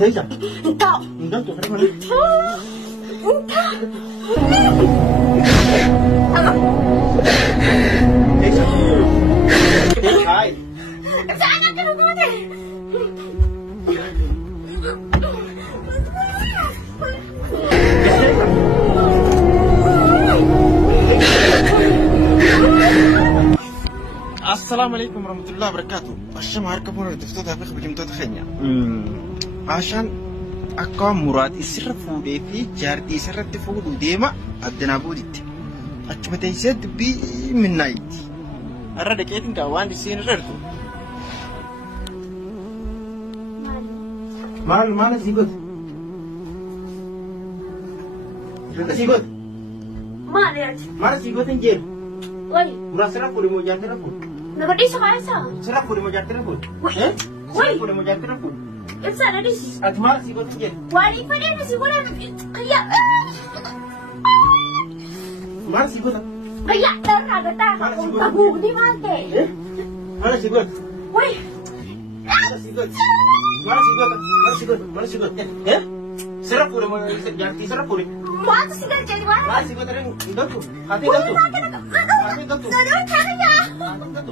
Seja. Então. Então, tu quer fazer? Seja. Ai. Sana ka na naman. السلام عليكم ورحمة الله وبركاته. الشمع هركبونا دفتوتها بخ بجمتوت خنيا. عشان أقام مراد يسر فودي في جارتي سرت فودو ديما أدنى بوديت. أكمل تيسد بي من نايت. أراد كيتن كوان دي سين ررتو. مال سيكوت. سيكوت. مال سيكوت إنجيل. Woi, Murah serap pun mau jangan terapun. nagadi sa kasa. Serap pun mau jangan terapun. Woi. Serap pun mau jangan terapun. It's not this. At mal sih kau tinggal. Wali pa din si wala kaya. Mal sih kau. Kaya taraga ta. Tabu di mante. Mal sih kau. Woi. Mal sih kau. Mal sih kau. Mal sih kau. Mal sih kau. Serap pun mau jangan serap pun. Mata si kan jadi mana? Mal sih kau terang. Enggak tu. Hati enggak tu. Hati enggak tu. Sadur kaya. Hati enggak tu.